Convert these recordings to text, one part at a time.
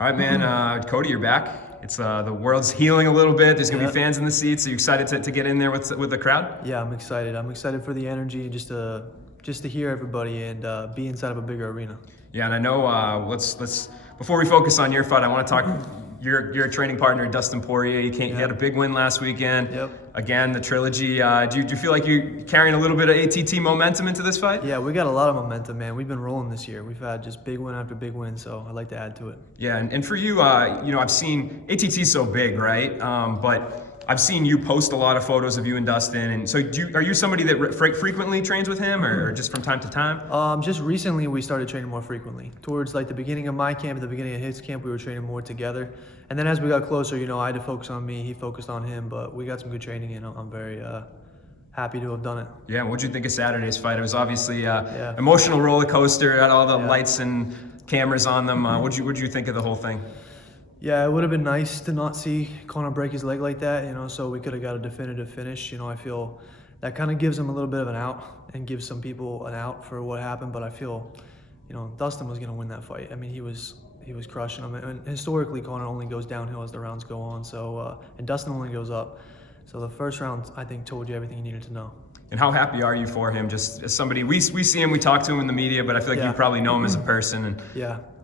All right, man. Cody, you're back. It's the world's healing a little bit. There's gonna be fans in the seats. Are you excited to get in there with the crowd? Yeah, I'm excited. I'm excited for the energy, just to hear everybody and be inside of a bigger arena. Yeah, and I know. Let's before we focus on your fight, I want to talk. Your training partner, Dustin Poirier. He had a big win last weekend. Yep. Again, the trilogy. Do you feel like you're carrying a little bit of ATT momentum into this fight? Yeah, we got a lot of momentum, man. We've been rolling this year. We've had just big win after big win, so I'd like to add to it. Yeah, and for you, I've seen ATT's so big, right? But I've seen you post a lot of photos of you and Dustin, and so are you somebody that frequently trains with him, or just from time to time? Just recently we started training more frequently. Towards like the beginning of my camp, at the beginning of his camp, we were training more together. And then as we got closer, I had to focus on me, he focused on him, but we got some good training, and I'm very happy to have done it. Yeah, what'd you think of Saturday's fight? It was obviously emotional roller coaster, had all the lights and cameras on them. What'd you think of the whole thing? Yeah, it would have been nice to not see Conor break his leg like that, so we could have got a definitive finish. I feel that kind of gives him a little bit of an out and gives some people an out for what happened, but I feel, Dustin was going to win that fight. I mean, he was crushing him, and historically Conor only goes downhill as the rounds go on, so and Dustin only goes up. So the first round, I think, told you everything you needed to know. And how happy are you for him? Just as somebody, we see him, we talk to him in the media, but I feel like you probably know him as a person. And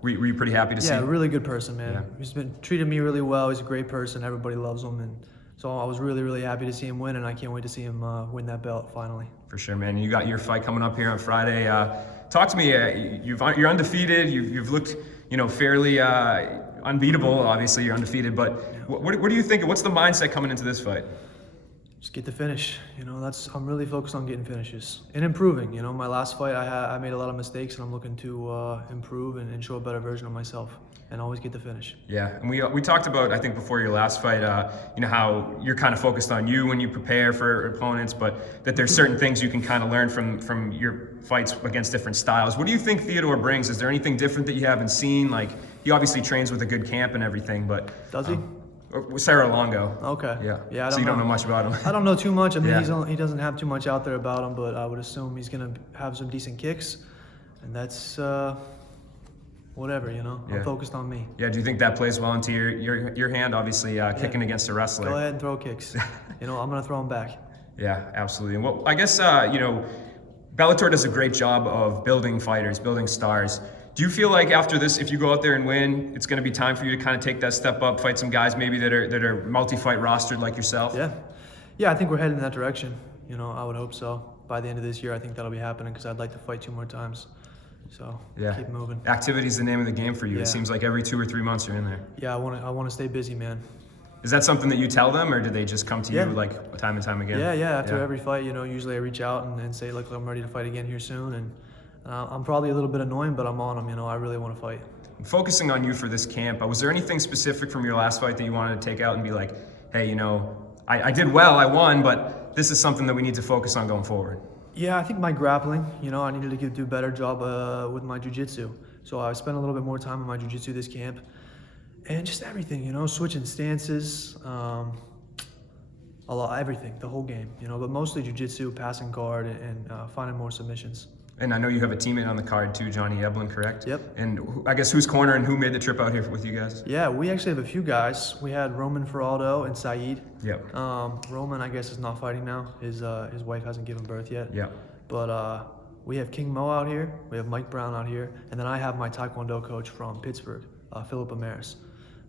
were you pretty happy to see him? Yeah, really good person, man. Yeah. He's been treated me really well. He's a great person. Everybody loves him, and so I was really, really happy to see him win, and I can't wait to see him win that belt finally. For sure, man. You got your fight coming up here on Friday. Talk to me. You're undefeated. You've looked, fairly unbeatable. Obviously, you're undefeated. But what do you think? What's the mindset coming into this fight? Just get the finish. I'm really focused on getting finishes and improving. My last fight, I made a lot of mistakes, and I'm looking to improve and show a better version of myself, and always get the finish. Yeah, and we talked about, I think, before your last fight, how you're kind of focused on you when you prepare for opponents, but that there's certain things you can kind of learn from your fights against different styles. What do you think Theodore brings? Is there anything different that you haven't seen? Like, he obviously trains with a good camp and everything, but does he? Sarah Longo. Okay. Yeah. So you don't know much about him. I don't know too much. I mean, he doesn't have too much out there about him, but I would assume he's gonna have some decent kicks, and that's whatever. I'm focused on me. Yeah. Do you think that plays well into your hand? Obviously, kicking against a wrestler. Go ahead and throw kicks. I'm gonna throw them back. Yeah, absolutely. And I guess Bellator does a great job of building fighters, building stars. Do you feel like after this, if you go out there and win, it's going to be time for you to kind of take that step up, fight some guys maybe that are multi-fight rostered like yourself? Yeah, I think we're heading in that direction. I would hope so. By the end of this year, I think that'll be happening, because I'd like to fight 2 more times. So keep moving. Activity is the name of the game for you. It seems like every 2 or 3 months you're in there. Yeah, I want to stay busy, man. Is that something that you tell them, or do they just come to you like time and time again? Yeah. After every fight, usually I reach out and say, look, I'm ready to fight again here soon, and I'm probably a little bit annoying, but I'm on them. I really want to fight. Focusing on you for this camp, was there anything specific from your last fight that you wanted to take out and be like, hey, I did well, I won, but this is something that we need to focus on going forward? Yeah, I think my grappling, I needed to do a better job with my jiu-jitsu. So I spent a little bit more time on my jiu-jitsu this camp. And just everything, switching stances, everything, the whole game, but mostly jiu-jitsu, passing guard, and finding more submissions. And I know you have a teammate on the card too, Johnny Eblin, correct? Yep. And I guess whose corner and who made the trip out here with you guys? Yeah, we actually have a few guys. We had Roman Feraldo and Saeed. Yep. Roman, I guess, is not fighting now. His wife hasn't given birth yet. Yep. But we have King Mo out here. We have Mike Brown out here, and then I have my Taekwondo coach from Pittsburgh, Philip Amaris.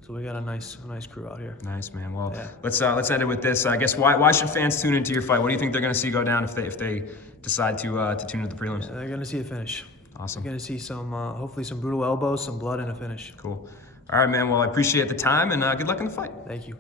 So we got a nice crew out here. Nice, man. Well, let's end it with this. I guess why should fans tune into your fight? What do you think they're going to see go down if they decide to tune into the prelims? They're going to see a finish. Awesome. They're going to see some hopefully some brutal elbows, some blood, and a finish. Cool. All right, man. Well, I appreciate the time, and good luck in the fight. Thank you.